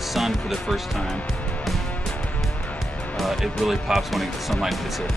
the sun for the first time. It really pops when the sunlight hits it.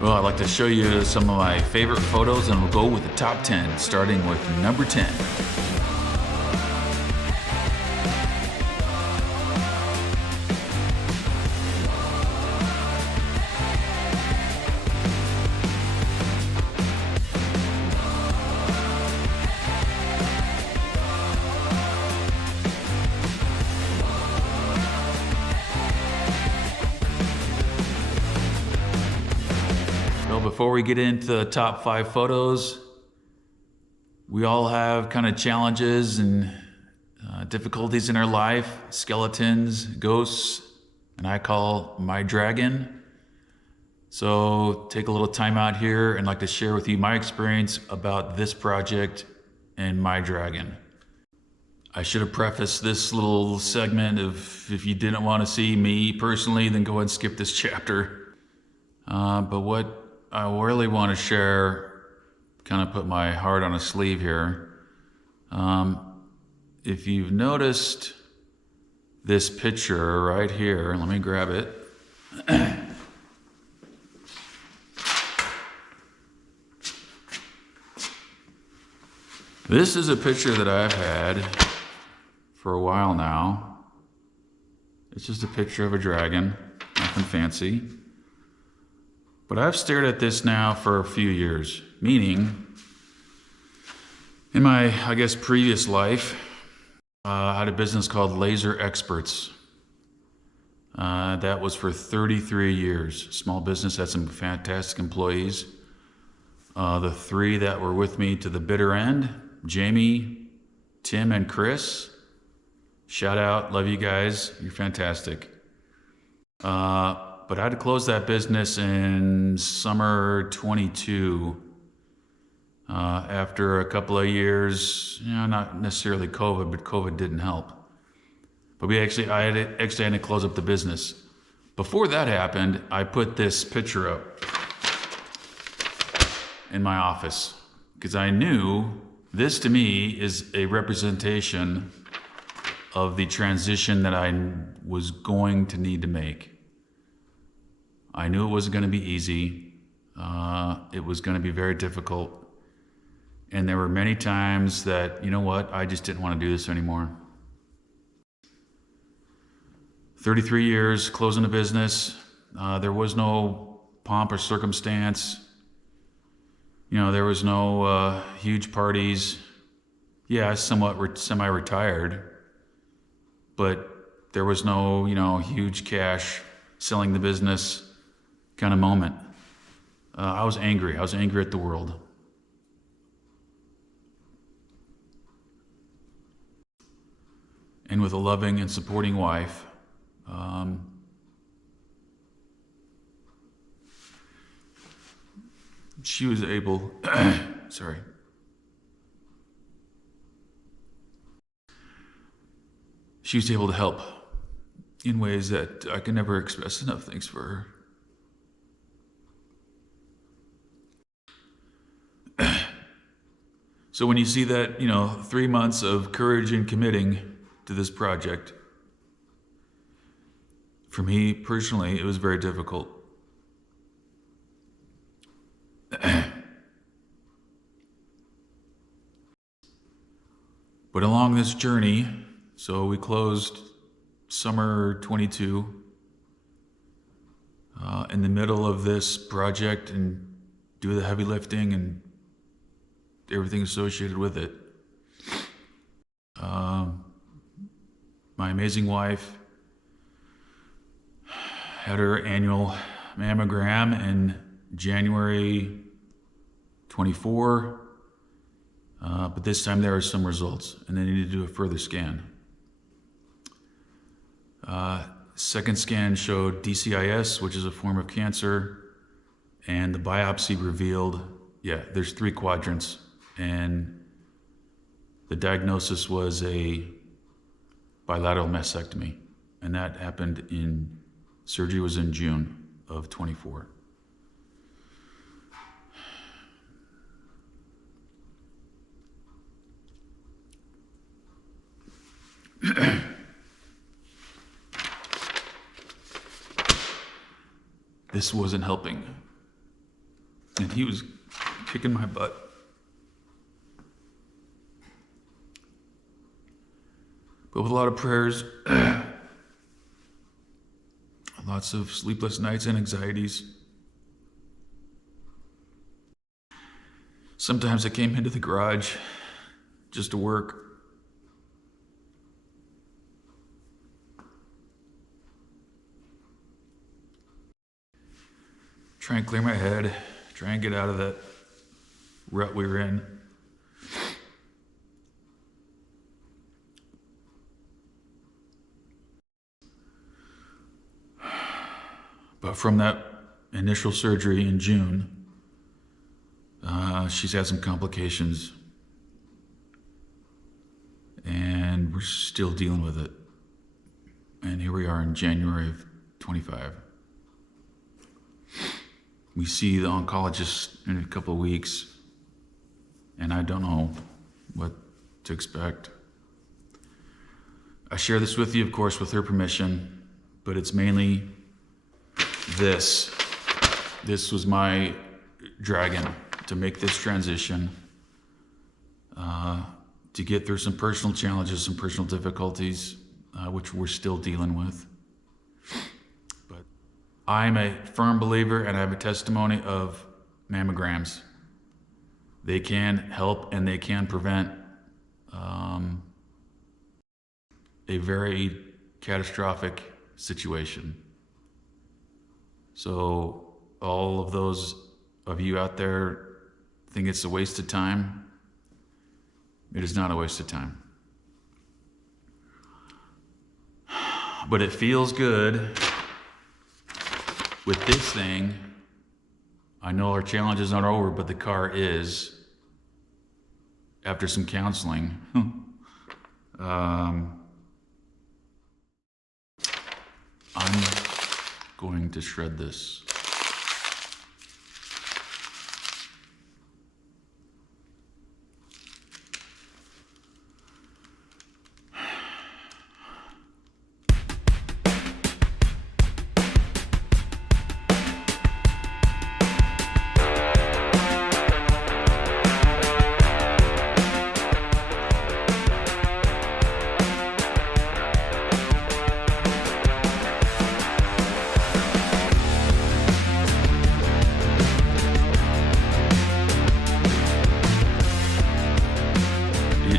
Well, I'd like to show you some of my favorite photos, and we'll go with the top 10, starting with number 10. Before we get into the top 5 photos, we all have kind of challenges and difficulties in our life, skeletons, ghosts, and I call my dragon. So take a little time out here and like to share with you my experience about this project and my dragon. I should have prefaced this little segment of, if you didn't want to see me personally, then go ahead and skip this chapter. But what I really want to share, kind of put my heart on a sleeve here. If you've noticed this picture right here, let me grab it. This is a picture that I've had for a while now. It's just a picture of a dragon, nothing fancy. But I've stared at this now for a few years, meaning in my, I guess, previous life, I had a business called Laser Experts. That was for 33 years. Small business, had some fantastic employees. The three that were with me to the bitter end, Jamie, Tim, and Chris. Shout out, love you guys. You're fantastic. But I had to close that business in summer 22 after a couple of years, not necessarily COVID, but COVID didn't help. But I had to close up the business. Before that happened, I put this picture up in my office because I knew this to me is a representation of the transition that I was going to need to make. I knew it wasn't going to be easy. It was going to be very difficult. And there were many times that, I just didn't want to do this anymore. 33 years closing a business. There was no pomp or circumstance. There was no huge parties. Yeah, somewhat semi-retired, but there was no, huge cash selling the business kind of moment. I was angry. I was angry at the world. And with a loving and supporting wife, she was able, she was able to help in ways that I can never express enough thanks for her. So when you see that, 3 months of courage and committing to this project, for me personally, it was very difficult. But along this journey, so we closed summer 22, in the middle of this project and do the heavy lifting and everything associated with it. My amazing wife had her annual mammogram in January 24, but this time there were some results and they needed to do a further scan. Second scan showed DCIS, which is a form of cancer, and the biopsy revealed, there's 3 quadrants, and the diagnosis was a bilateral mastectomy, and that happened surgery was in June of 24. This wasn't helping, and he was kicking my butt. But with a lot of prayers, lots of sleepless nights and anxieties. Sometimes I came into the garage just to work. Try and clear my head, try and get out of that rut we were in. But from that initial surgery in June, she's had some complications, and we're still dealing with it. And here we are in January of 25. We see the oncologist in a couple of weeks, and I don't know what to expect. I share this with you, of course, with her permission, but it's mainly this. This was my dragon to make this transition, to get through some personal challenges, some personal difficulties, which we're still dealing with. But I'm a firm believer, and I have a testimony of mammograms. They can help and they can prevent a very catastrophic situation. So all of those of you out there think it's a waste of time. It is not a waste of time. But it feels good with this thing. I know our challenges aren't over, but the car is. After some counseling. I'm going to shred this.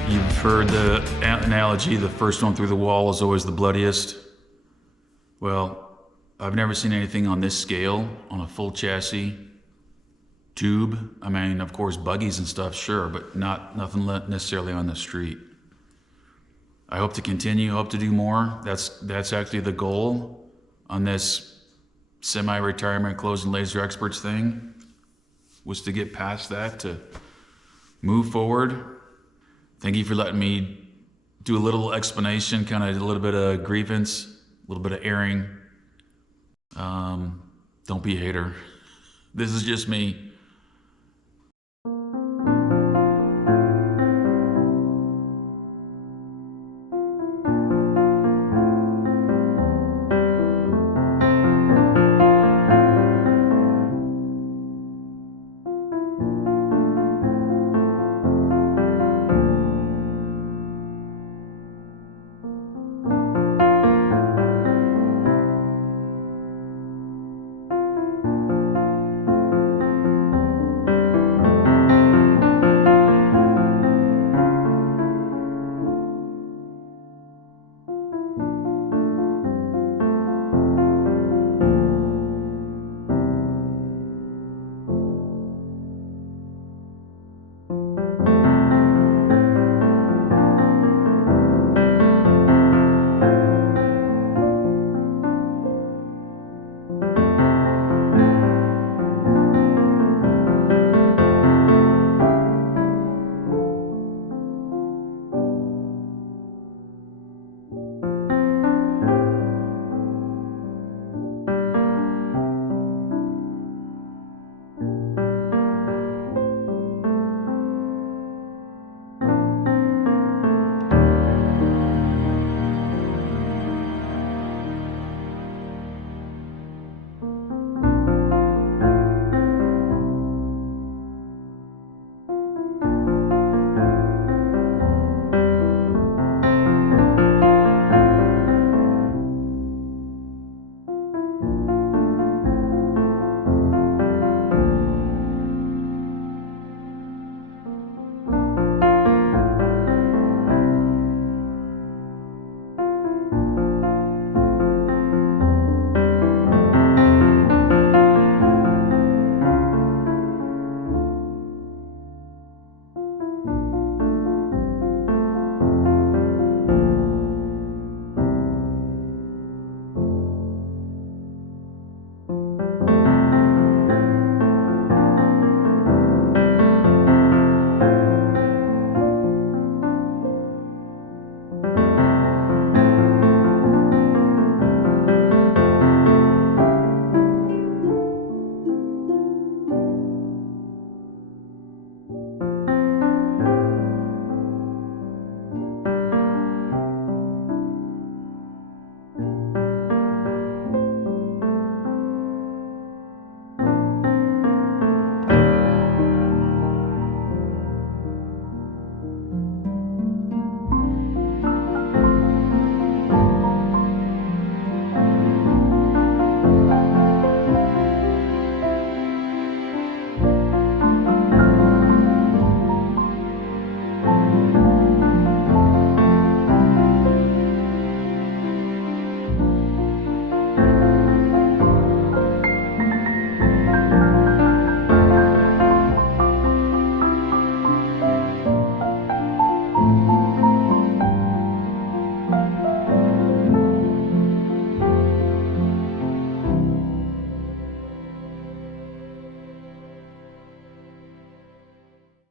You've heard the analogy, the first one through the wall is always the bloodiest. Well, I've never seen anything on this scale, on a full chassis tube. I mean, of course, buggies and stuff, sure, but nothing necessarily on the street. I hope to continue, hope to do more. That's actually the goal on this semi-retirement closing laser experts thing, was to get past that, to move forward. Thank you for letting me do a little explanation, kind of a little bit of grievance, a little bit of airing. Don't be a hater. This is just me.